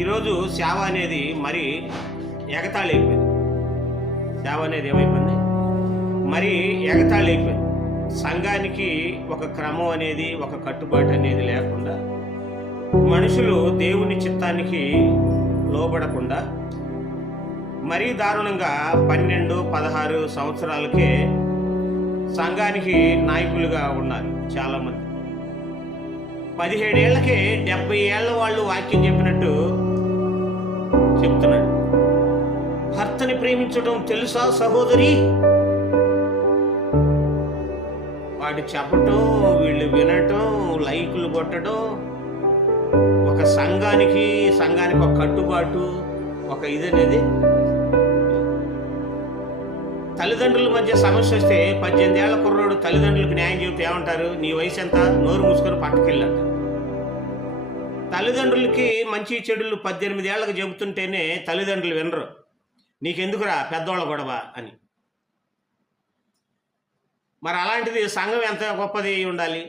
ఈరోజు సేవ అనేది మరి ఎగతాళి అయిపోయింది. సేవ అనేది ఏమైపోయింది, మరి ఎగతాళి అయిపోయింది. సంఘానికి ఒక క్రమం అనేది, ఒక కట్టుబాటు అనేది లేకుండా, మనుషులు దేవుని చిత్తానికి లోబడకుండా మరీ దారుణంగా 12, 16 సంవత్సరాలకే సంఘానికి నాయకులుగా ఉన్నారు చాలామంది. 17 ఏళ్లకే 70 ఏళ్ల వాళ్ళు వాక్యం చెప్పినట్టు చెప్తున్నాడు. భర్తని ప్రేమించడం తెలుసా సహోదరి? వాడు చెప్పటం, వీళ్ళు వినటం, లైకులు కొట్టడం, ఒక సంఘానికి ఒక కట్టుబాటు, ఒక ఇదనేది. తల్లిదండ్రుల మధ్య సమస్య వస్తే 18 ఏళ్ల కుర్రోడు తల్లిదండ్రులకు న్యాయం చెబితే ఏమంటారు? నీ వయసు ఎంత? నోరు మూసుకొని పక్కకెళ్ళంట. తల్లిదండ్రులకి మంచి చెడులు 18 ఏళ్ళకి చెబుతుంటేనే తల్లిదండ్రులు వినరు. నీకెందుకురా పెద్దోళ్ళ గొడవ అని. మరి అలాంటిది సంఘం ఎంత గొప్పది ఉండాలి?